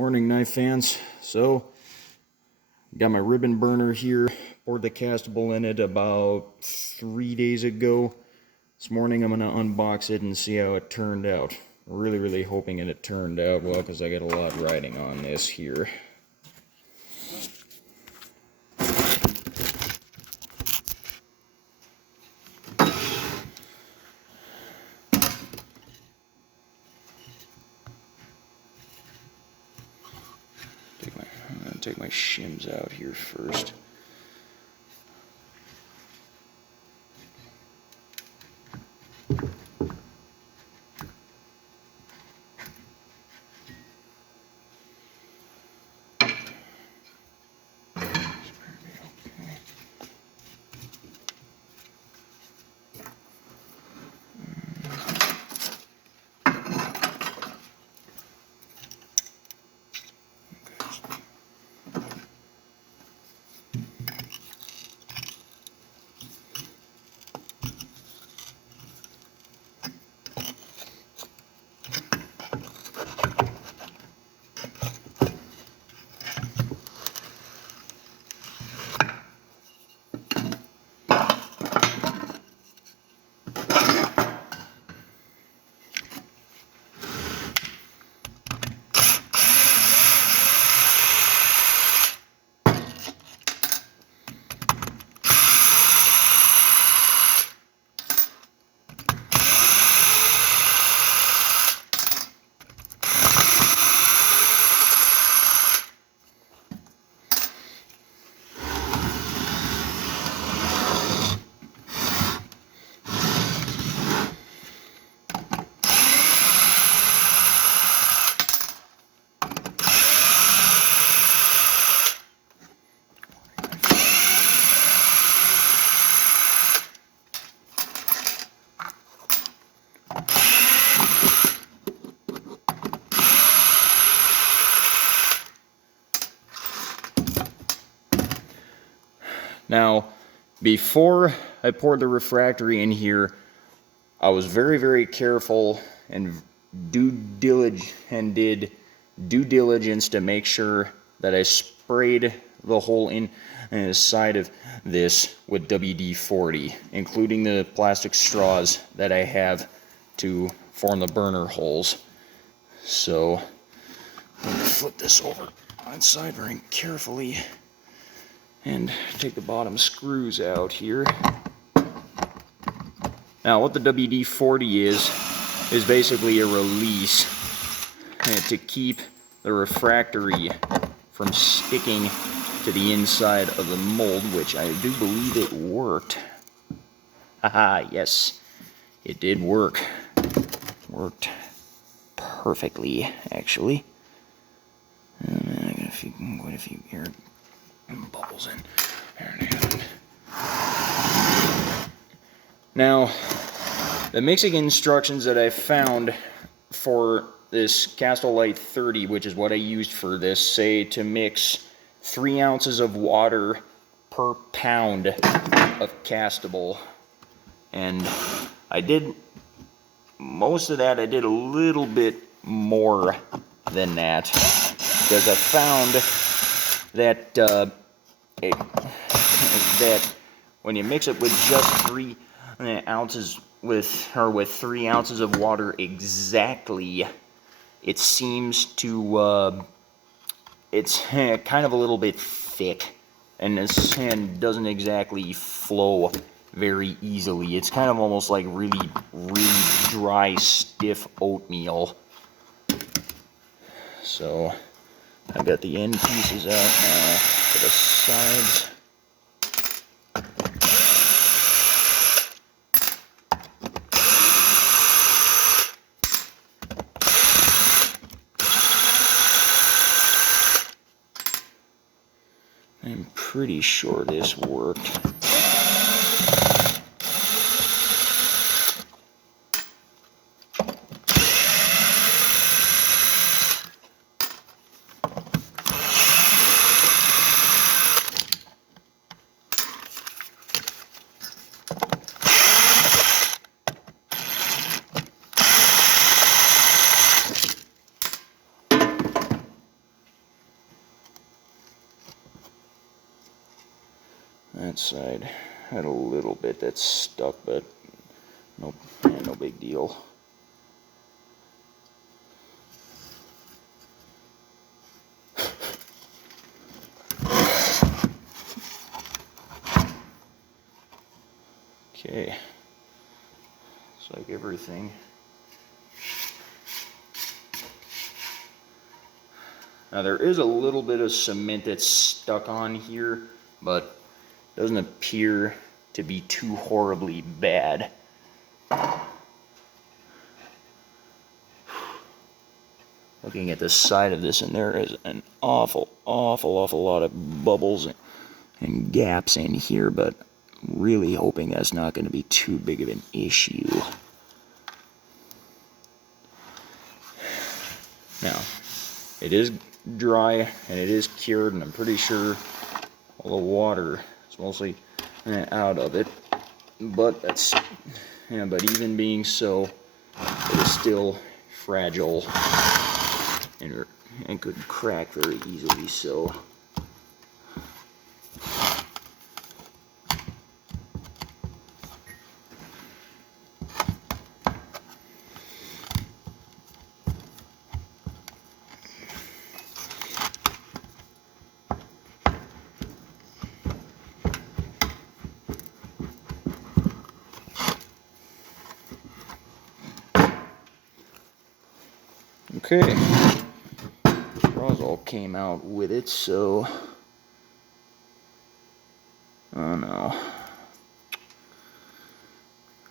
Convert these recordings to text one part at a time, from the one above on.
Morning, knife fans. So, got my ribbon burner here. Poured the castable in it about 3 days ago. This morning I'm going to unbox it and see how it turned out. Really hoping it turned out well because I got a lot riding on this here. I'm going to take my shims out here first. Now, before I poured the refractory in here, I was very careful and did due diligence to make sure that I sprayed the whole side of this with WD-40, including the plastic straws that I have to form the burner holes. So, I'm going to flip this over on side very carefully and take the bottom screws out here. Now, what the WD-40 is basically a release to keep the refractory from sticking to the inside of the mold, which I do believe it worked. Haha, yes, it did work. Worked perfectly, actually. And I got quite a few air bubbles in. There it happened. Now, the mixing instructions that I found for this Castrolite 30, which is what I used for this, say to mix 3 ounces of water per pound of castable. And I did most of that. I did a little bit more than that because I found that that when you mix it with just 3 ounces with 3 ounces of water exactly, it seems to it's kind of a little bit thick, and this doesn't exactly flow very easily. It's kind of almost like really dry, stiff oatmeal. So I've got the end pieces out now to the sides. I'm pretty sure this worked. that side had a little bit that's stuck, but no, no big deal. Okay, it's like everything. Now there is a little bit of cement that's stuck on here, but doesn't appear to be too horribly bad. Looking at the side of this, and there is an awful lot of bubbles and gaps in here, but really hoping that's not going to be too big of an issue. Now, it is dry and it is cured, and I'm pretty sure all the water is mostly out of it. But that's, yeah, but even being so, it is still fragile and could crack very easily. So. Okay, straws all came out with it, so, oh no.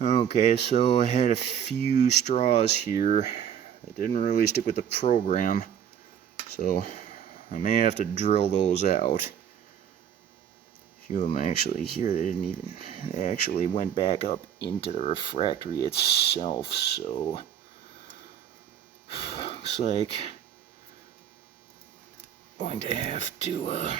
Okay, so I had a few straws here that didn't really stick with the program, so I may have to drill those out. A few of them actually here, they actually went back up into the refractory itself, so looks like I'm going to have to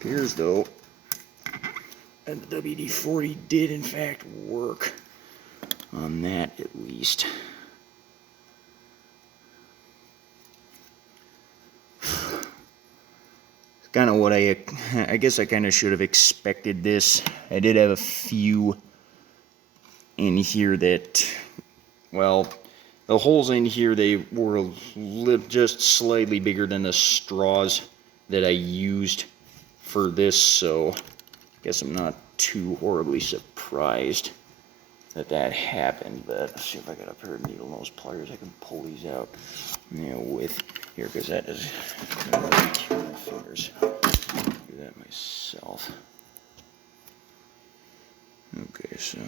appears though that the WD-40 did in fact work on that at least. Kind of what I guess I kind of should have expected this. I did have a few in here that, well, the holes in here, they were just slightly bigger than the straws that I used for this, so I guess I'm not too horribly surprised that that happened. But let's see if I got a pair of needle nose pliers I can pull these out, you know, with here, because that is kill my fingers. Do that myself. Okay, so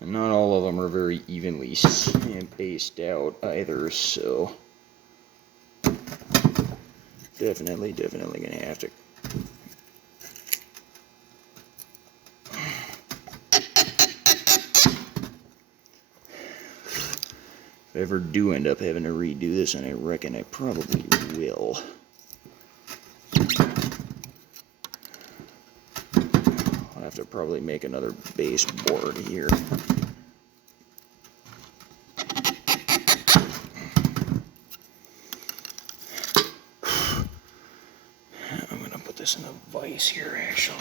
and not all of them are very evenly spaced out either, so definitely gonna have to if I ever do end up having to redo this, and I reckon I probably will. I'll have to probably make another baseboard here. I'm going to put this in a vise here, actually.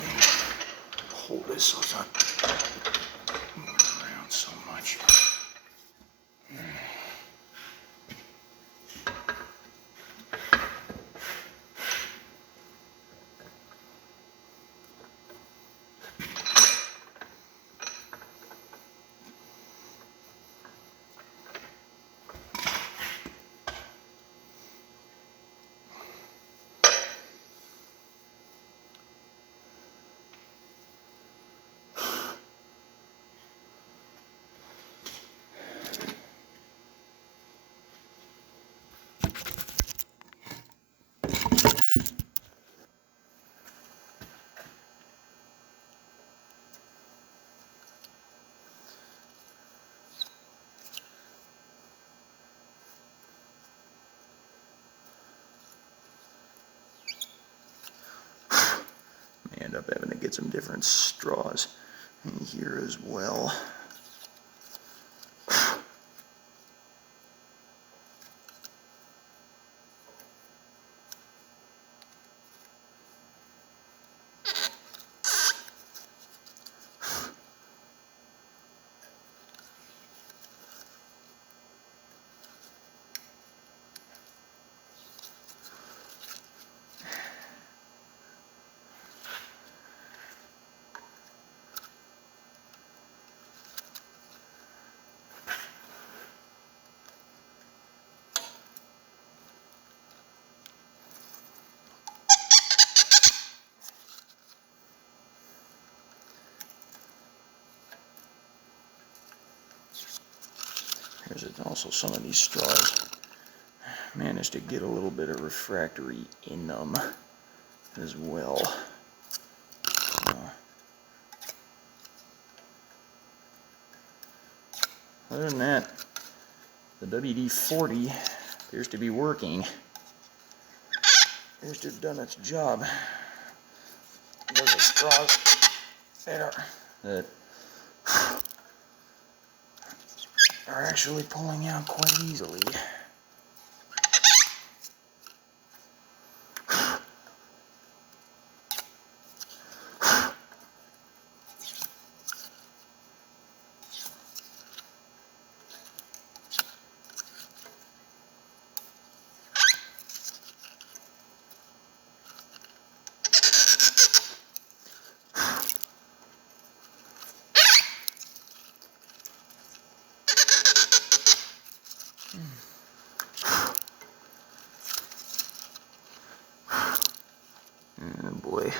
Hold this so it's not moving around so much. get some different straws in here as well. Here's also some of these straws. Managed to get a little bit of refractory in them as well. Other than that, the WD-40 appears to be working. Appears to have done its job. There's the straws there that are actually pulling out quite easily. Oh boy.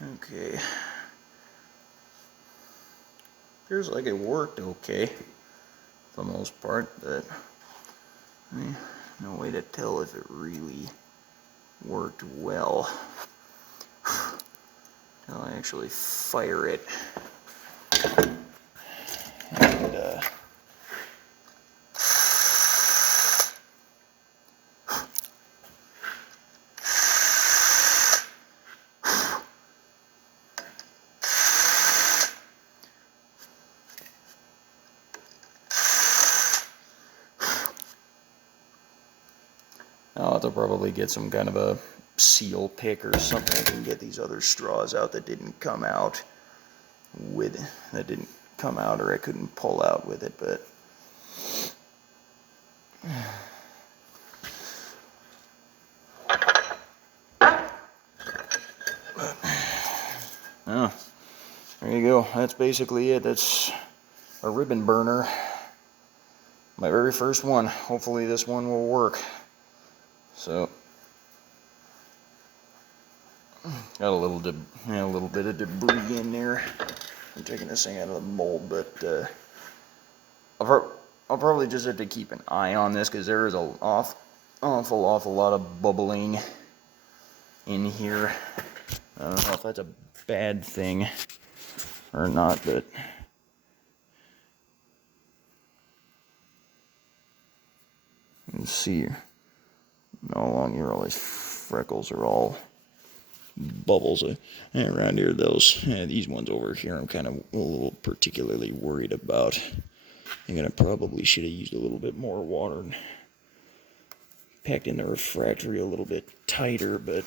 Okay. Appears like it worked okay for the most part, but no way to tell if it really worked well until I actually fire it. And I'll have to probably get some kind of a seal pick or something. I can get these other straws out that didn't come out or I couldn't pull out with it, but oh, there you go. That's basically it. That's a ribbon burner. My very first one. Hopefully this one will work. So, got a little bit of debris in there. I'm taking this thing out of the mold, but I'll probably just have to keep an eye on this because there is an awful lot of bubbling in here. I don't know if that's a bad thing or not, but you can see all along here all these freckles are all bubbles. And around here, these ones over here I'm kind of a little particularly worried about. I think I probably should have used a little bit more water and packed in the refractory a little bit tighter, but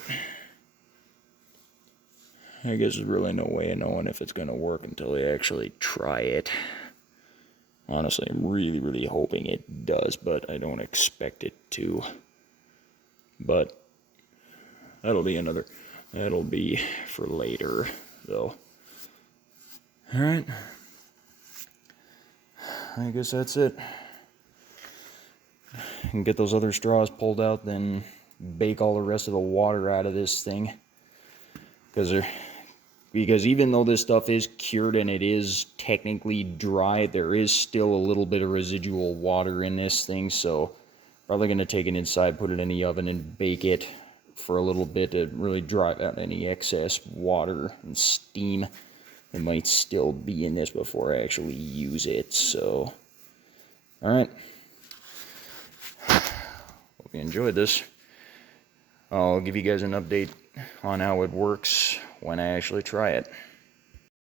I guess there's really no way of knowing if it's going to work until they actually try it. Honestly, I'm really hoping it does, but I don't expect it to. But that'll be for later, though. Alright. I guess that's it. And get those other straws pulled out, then bake all the rest of the water out of this thing. Because because even though this stuff is cured and it is technically dry, there is still a little bit of residual water in this thing, so probably going to take it inside, put it in the oven, and bake it for a little bit to really dry out any excess water and steam that might still be in this before I actually use it. So, alright. Hope you enjoyed this. I'll give you guys an update on how it works when I actually try it.